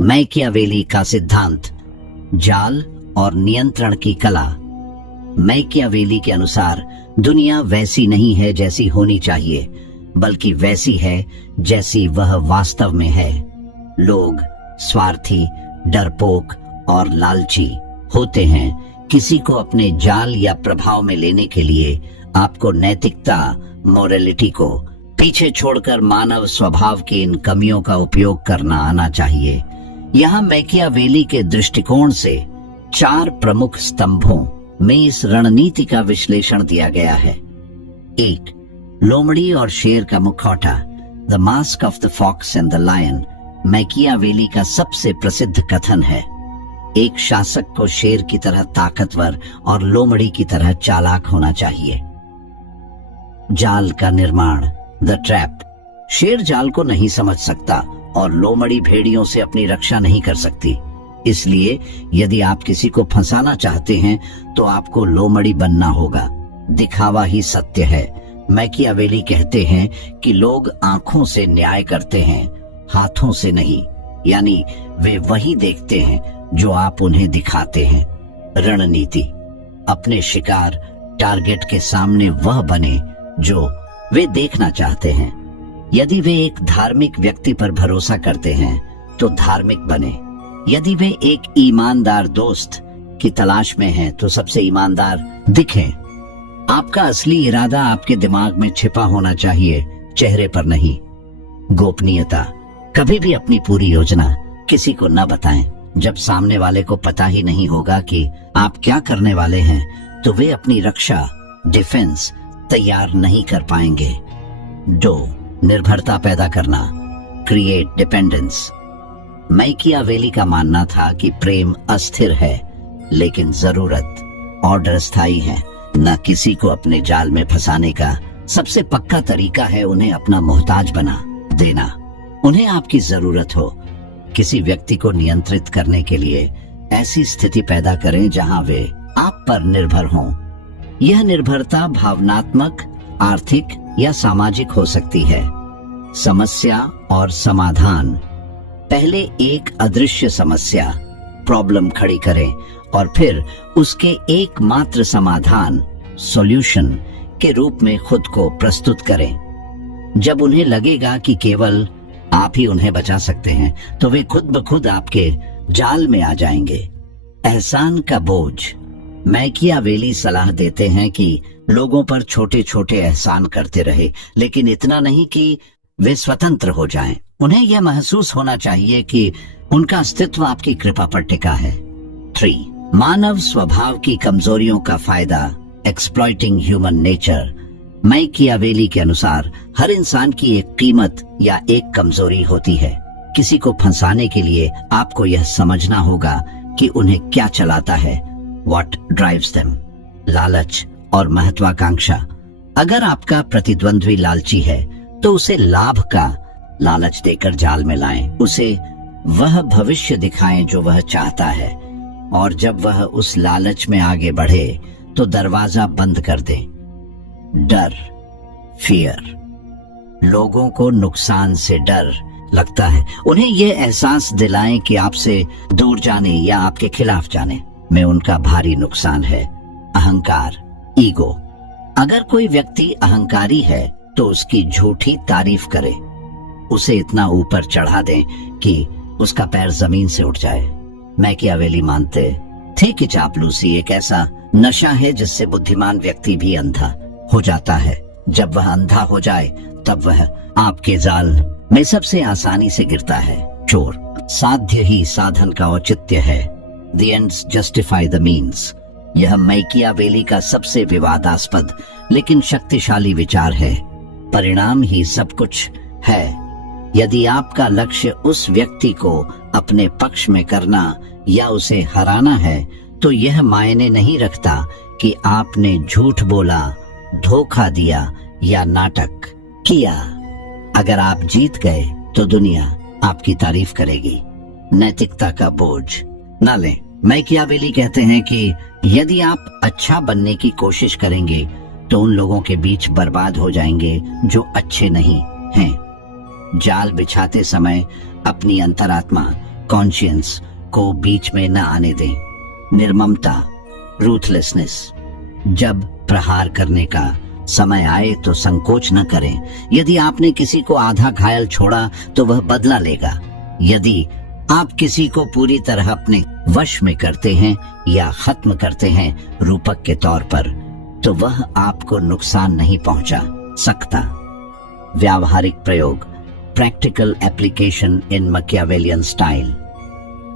Machiavelli का सिद्धांत, जाल और नियंत्रण की कला। मैकियावेली के अनुसार दुनिया वैसी नहीं है जैसी होनी चाहिए, बल्कि वैसी है जैसी वह वास्तव में है। लोग स्वार्थी, डरपोक और लालची होते हैं। किसी को अपने जाल या प्रभाव में लेने के लिए आपको नैतिकता, मोरालिटी को पीछे छोड़कर मानव स्वभाव की इन कमियों का उपयोग करना आना चाहिए। यहाँ मैकियावेली के दृष्टिकोण से 4 प्रमुख स्तंभों में इस रणनीति का विश्लेषण दिया गया है। 1. लोमड़ी और शेर का मुखौटा, the mask of the fox and the lion, Machiavelli का सबसे प्रसिद्ध कथन है। एक शासक को शेर की तरह ताकतवर और लोमड़ी की तरह चालाक होना चाहिए। जाल का निर्माण, द ट्रैप, शेर जाल को नहीं समझ सकता और लोमड़ी भेड़ियों से अपनी रक्षा नहीं कर सकती। इसलिए यदि आप किसी को फंसाना चाहते हैं तो आपको लोमड़ी बनना होगा। दिखावा ही सत्य है। मैकियावेली कहते हैं कि लोग आंखों से न्याय करते हैं, हाथों से नहीं। यानी वे वही देखते हैं जो आप उन्हें दिखाते हैं। रणनीति, अपने शिकार, टारगेट के सामने वह बने जो वे देखना चाहते हैं। यदि वे एक धार्मिक व्यक्ति पर भरोसा करते हैं तो धार्मिक बने। यदि वे एक ईमानदार दोस्त की तलाश में हैं तो सबसे ईमानदार दिखें। आपका असली इरादा आपके दिमाग में छिपा होना चाहिए, चेहरे पर नहीं। गोपनीयता, कभी भी अपनी पूरी योजना किसी को न बताएं। जब सामने वाले को पता ही नहीं होगा कि आप क्या करने वाले हैं तो वे अपनी रक्षा, डिफेंस तैयार नहीं कर पाएंगे। 2. निर्भरता पैदा करना, क्रिएट डिपेंडेंस। मैकियावेली का मानना था कि प्रेम अस्थिर है, लेकिन जरूरत और स्थायी है। न किसी को अपने जाल में फंसाने का सबसे पक्का तरीका है उन्हें अपना मोहताज बना देना। उन्हें आपकी जरूरत हो। किसी व्यक्ति को नियंत्रित करने के लिए ऐसी स्थिति पैदा करें जहां वे आप पर निर्भर हों। यह निर्भरता भावनात्मक, आर्थिक या सामाजिक हो सकती है। समस्या और समाधान, पहले एक अदृश्य समस्या, प्रॉब्लम खड़ी करें और फिर उसके एकमात्र समाधान, सॉल्यूशन के रूप में खुद को प्रस्तुत करें। जब उन्हें लगेगा कि केवल आप ही उन्हें बचा सकते हैं तो वे खुद ब खुद आपके जाल में आ जाएंगे। एहसान का बोझ, मैकियावेली सलाह देते हैं कि लोगों पर छोटे छोटे एहसान करते रहे, लेकिन इतना नहीं कि वे स्वतंत्र हो जाएं। उन्हें यह महसूस होना चाहिए कि उनका अस्तित्व आपकी कृपा पर टिका है। 3. मानव स्वभाव की कमजोरियों का फायदा, एक्सप्लॉइटिंग ह्यूमन नेचर। मैकियावेली के अनुसार हर इंसान की एक कीमत या एक कमजोरी होती है। किसी को फंसाने के लिए आपको यह समझना होगा कि उन्हें क्या चलाता है, व्हाट ड्राइव्स देम। लालच और महत्वाकांक्षा, अगर आपका प्रतिद्वंद्वी लालची है तो उसे लाभ का लालच देकर जाल में लाएं। उसे वह भविष्य दिखाएं जो वह चाहता है, और जब वह उस लालच में आगे बढ़े तो दरवाजा बंद कर दें। डर, फियर, लोगों को नुकसान से डर लगता है। उन्हें यह एहसास दिलाएं कि आपसे दूर जाने या आपके खिलाफ जाने में उनका भारी नुकसान है। अहंकार, ईगो, अगर कोई व्यक्ति अहंकारी है तो उसकी झूठी तारीफ करे। उसे इतना ऊपर चढ़ा दें कि उसका पैर जमीन से उठ जाए। मैकियावेली मानते थे कि चापलूसी एक ऐसा नशा है जिससे बुद्धिमान व्यक्ति भी अंधा हो जाता है। जब वह अंधा हो जाए तब वह आपके जाल में सबसे आसानी से गिरता है। चोर, साध्य ही साधन का औचित्य है। The ends justify the means। यह मैकियावेली का सबसे विवादास्पद लेकिन शक्तिशाली विचार है। परिणाम ही सब कुछ है। यदि आपका लक्ष्य उस व्यक्ति को अपने पक्ष में करना या उसे हराना है तो यह मायने नहीं रखता कि आपने झूठ बोला, धोखा दिया या नाटक किया। अगर आप जीत गए तो दुनिया आपकी तारीफ करेगी। नैतिकता का बोझ न लें। मैकियावेली कहते हैं कि यदि आप अच्छा बनने की कोशिश करेंगे तो उन लोगों के बीच बर्बाद हो जाएंगे जो अच्छे नहीं हैं। जाल बिछाते समय अपनी अंतरात्मा कॉन्शियंस को बीच में न आने दें। निर्ममता, रूथलेसनेस। जब प्रहार करने का समय आए तो संकोच न करें। यदि आपने किसी को आधा घायल छोड़ा तो वह बदला लेगा। यदि आप किसी को पूरी तरह अपने वश में करते हैं या खत्म करते हैं रूपक के तौर पर, तो वह आपको नुकसान नहीं पहुंचा सकता। व्यावहारिक प्रयोग, practical application in Machiavellian style.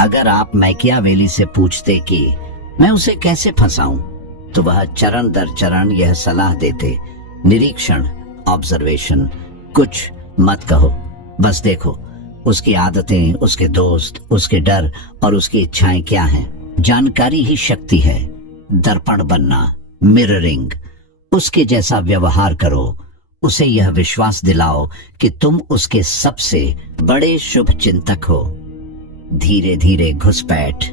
अगर आप मैकियावेली से पूछते कि मैं उसे कैसे फंसाऊं, तो वह चरण दर चरण यह सलाह देते, निरीक्षण, ऑब्जर्वेशन। कुछ मत कहो, बस देखो उसकी आदतें, उसके दोस्त, उसके डर और उसकी इच्छाएं क्या हैं। जानकारी ही शक्ति है। दर्पण बनना, मिररिंग। उसके जैसा व्यवहार करो। उसे यह विश्वास दिलाओ कि तुम उसके सबसे बड़े शुभ चिंतक हो। धीरे धीरे घुसपैठ।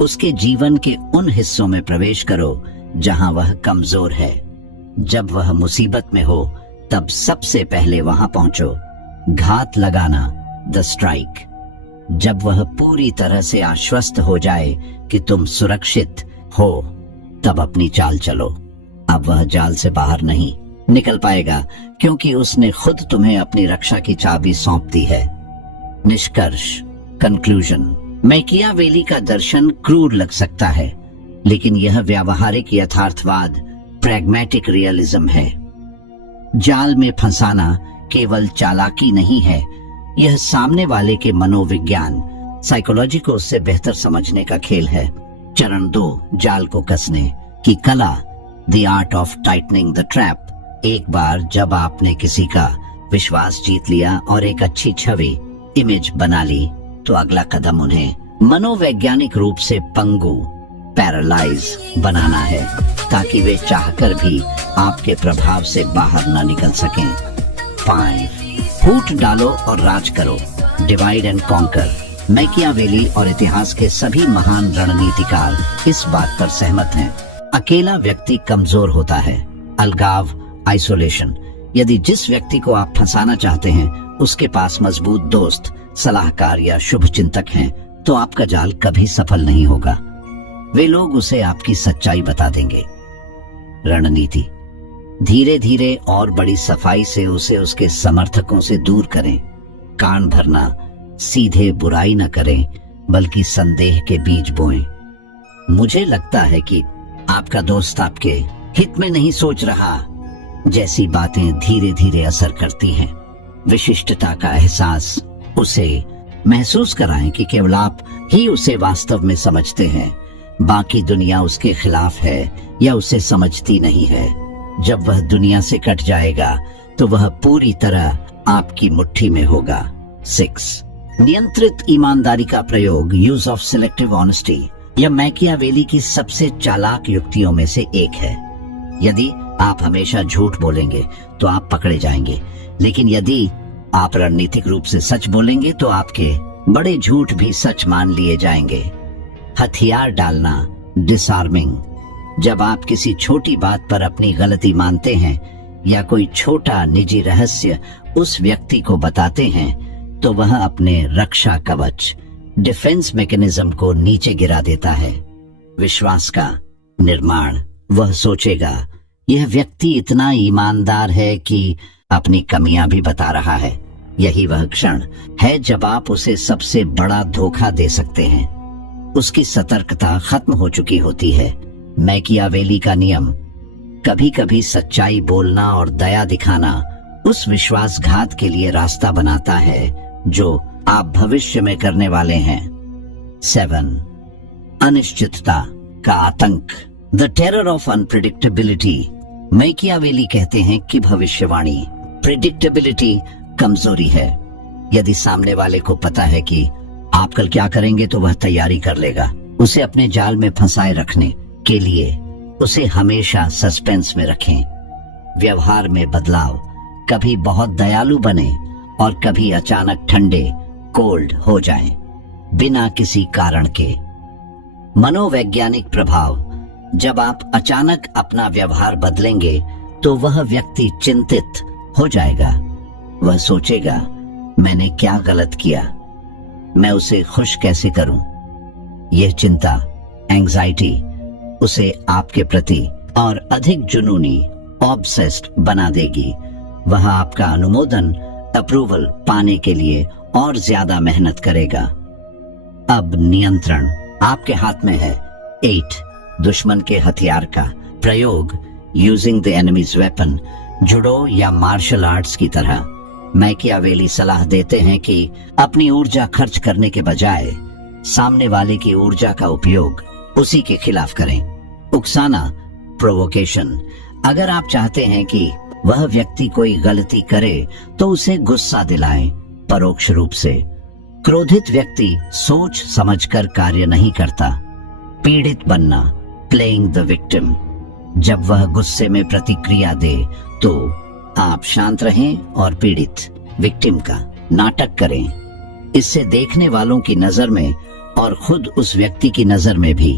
उसके जीवन के उन हिस्सों में प्रवेश करो जहां वह कमजोर है। जब वह मुसीबत में हो तब सबसे पहले वहां पहुंचो। घात लगाना, द स्ट्राइक। जब वह पूरी तरह से आश्वस्त हो जाए कि तुम सुरक्षित हो, तब अपनी चाल चलो। अब वह जाल से बाहर नहीं निकल पाएगा, क्योंकि उसने खुद तुम्हें अपनी रक्षा की चाबी सौंप दी है। निष्कर्ष, कंक्लूजन। मैकियावेली का दर्शन क्रूर लग सकता है, लेकिन यह व्यावहारिक यथार्थवाद, प्रैग्मेटिक रियलिज्म है। जाल में फंसाना केवल चालाकी नहीं है, यह सामने वाले के मनोविज्ञान, साइकोलॉजी को उससे बेहतर समझने का खेल है। चरण 2, जाल को कसने की कला, the art of tightening the trap. एक बार जब आपने किसी का विश्वास जीत लिया और एक अच्छी छवि, इमेज बना ली, तो अगला कदम उन्हें मनोवैज्ञानिक रूप से पंगु, पैरालाइज बनाना है, ताकि वे चाहकर भी आपके प्रभाव से बाहर न निकल सकें। 5, फूट डालो और राज करो, डिवाइड एंड कॉन्कर। मैकियावेली और इतिहास के सभी महान रणनीतिकार इस बात पर सहमत हैं। अकेला व्यक्ति कमजोर होता है। अलगाव, आइसोलेशन। यदि जिस व्यक्ति को आप फंसाना चाहते हैं उसके पास मजबूत दोस्त, सलाहकार या शुभ चिंतक हैं, तो आपका जाल कभी सफल नहीं होगा। वे लोग उसे आपकी सच्चाई बता देंगे। रणनीति, धीरे धीरे और बड़ी सफाई से उसे उसके समर्थकों से दूर करें। कान भरना, सीधे बुराई न करें, बल्कि संदेह के बीज बोएं। मुझे लगता है कि आपका दोस्त आपके हित में नहीं सोच रहा जैसी बातें धीरे धीरे असर करती हैं। विशिष्टता का एहसास, उसे महसूस कराएं कि केवल आप ही उसे वास्तव में समझते हैं, बाकी दुनिया उसके खिलाफ है या उसे समझती नहीं है। जब वह दुनिया से कट जाएगा तो वह पूरी तरह आपकी मुट्ठी में होगा। 6, नियंत्रित ईमानदारी का प्रयोग, यूज ऑफ सिलेक्टिव ऑनेस्टी। यह मैकियावेली की सबसे चालाक युक्तियों में से एक है। यदि आप हमेशा झूठ बोलेंगे तो आप पकड़े जाएंगे, लेकिन यदि आप रणनीतिक रूप से सच बोलेंगे तो आपके बड़े झूठ भी सच मान लिए जाएंगे। हथियार डालना, डिसआर्मिंग। जब आप किसी छोटी बात पर अपनी गलती मानते हैं या कोई छोटा निजी रहस्य उस व्यक्ति को बताते हैं, तो वह अपने रक्षा कवच, डिफेंस मैकेनिज्म को नीचे गिरा देता है। विश्वास का निर्माण। वह सोचेगा, यह व्यक्ति इतना ईमानदार है कि अपनी कमियां भी बता रहा है। यही वह क्षण है जब आप उसे सबसे बड़ा धोखा दे सकते हैं। उसकी सतर्कता खत्म हो चुकी होती है। मैकियावेली का नियम, कभी कभी सच्चाई बोलना और दया दिखाना उस विश्वासघात के लिए रास्ता बनाता है जो आप भविष्य में करने वाले हैं। 7, अनिश्चितता का आतंक, the terror of unpredictability. Machiavelli कहते हैं कि भविष्यवाणी, प्रिडिक्टेबिलिटी कमजोरी है। यदि सामने वाले को पता है कि आप कल क्या करेंगे तो वह तैयारी कर लेगा। उसे अपने जाल में फंसाए रखने के लिए उसे हमेशा सस्पेंस में रखें। व्यवहार में बदलाव, कभी बहुत दयालु बने और कभी अचानक ठंडे, कोल्ड हो जाएं, बिना किसी कारण के। मनोवैज्ञानिक प्रभाव, जब आप अचानक अपना व्यवहार बदलेंगे तो वह व्यक्ति चिंतित हो जाएगा। वह सोचेगा, मैंने क्या गलत किया। मैं उसे खुश कैसे करूं? यह चिंता, एंजाइटी उसे आपके प्रति और अधिक जुनूनी, ऑब्सेस्ड बना देगी। वह आपका अनुमोदन, अप्रूवल पाने के लिए और ज्यादा मेहनत करेगा। अब नियंत्रण आपके हाथ में है। 8 दुश्मन के हथियार का प्रयोग, यूजिंग द एनिमीज वेपन, जुडो या मार्शल आर्ट्स की तरह। मैकियावेली सलाह देते हैं कि अपनी ऊर्जा खर्च करने के बजाय सामने वाले की ऊर्जा का उपयोग उसी के खिलाफ करें। उकसाना, प्रोवोकेशन। अगर आप चाहते हैं कि वह व्यक्ति कोई गलती करे तो उसे गुस्सा दिलाएं, परोक्ष रूप से। क्रोधित व्यक्ति सोच समझकर कार्य नहीं करता। पीड़ित बनना, प्लेइंग द विक्टिम। जब वह गुस्से में प्रतिक्रिया दे तो आप शांत रहें और पीड़ित, विक्टिम का नाटक करें। इससे देखने वालों की नजर में और खुद उस व्यक्ति की नजर में भी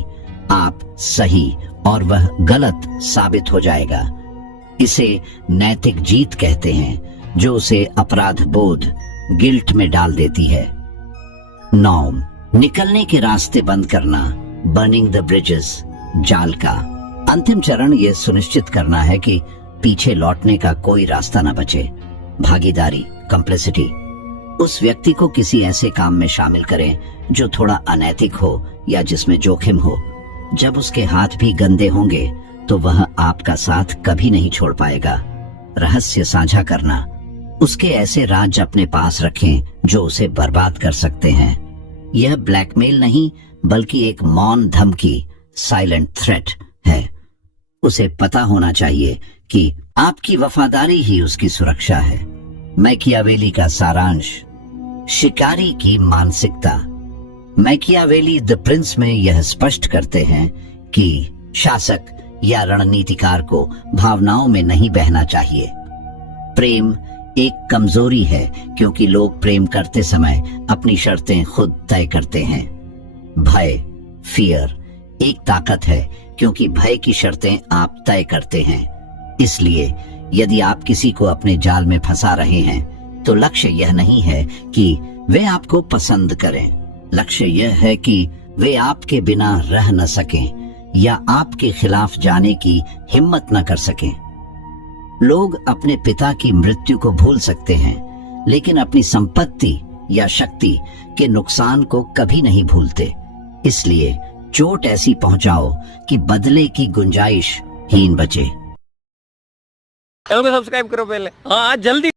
आप सही और वह गलत साबित हो जाएगा। इसे नैतिक जीत कहते हैं, जो उसे अपराध बोध, गिल्ट में डाल देती है। 9 निकलने के रास्ते बंद करना, बर्निंग द ब्रिजेस। जाल का अंतिम चरण यह सुनिश्चित करना है कि पीछे लौटने का कोई रास्ता न बचे। भागीदारी, कंप्लिसिटी। उस व्यक्ति को किसी ऐसे काम में शामिल करें जो थोड़ा अनैतिक हो या जिसमें जोखिम हो। जब उसके हाथ भी गंदे होंगे तो वह आपका साथ कभी नहीं छोड़ पाएगा। रहस्य साझा करना, उसके ऐसे राज अपने पास रखें जो उसे बर्बाद कर सकते हैं। यह ब्लैकमेल नहीं बल्कि एक मौन धमकी, साइलेंट थ्रेट है। उसे पता होना चाहिए कि आपकी वफादारी ही उसकी सुरक्षा है। मैकियावेली का सारांश, शिकारी की मानसिकता। मैकियावेली द प्रिंस में यह स्पष्ट करते हैं कि शासक या रणनीतिकार को भावनाओं में नहीं बहना चाहिए। प्रेम एक कमजोरी है क्योंकि लोग प्रेम करते समय अपनी शर्तें खुद तय करते हैं। भय, फियर एक ताकत है क्योंकि भय की शर्तें आप तय करते हैं। इसलिए यदि आप किसी को अपने जाल में फंसा रहे हैं तो लक्ष्य यह नहीं है कि वे आपको पसंद करें। लक्ष्य यह है कि वे आपके बिना रह न सकें या आपके खिलाफ जाने की हिम्मत न कर सकें। लोग अपने पिता की मृत्यु को भूल सकते हैं लेकिन अपनी संपत्ति या शक्ति के नुकसान को कभी नहीं भूलते। इसलिए चोट ऐसी पहुंचाओ कि बदले की गुंजाइश हीन बचे। चैनल को सब्सक्राइब करो पहले। हाँ जल्दी।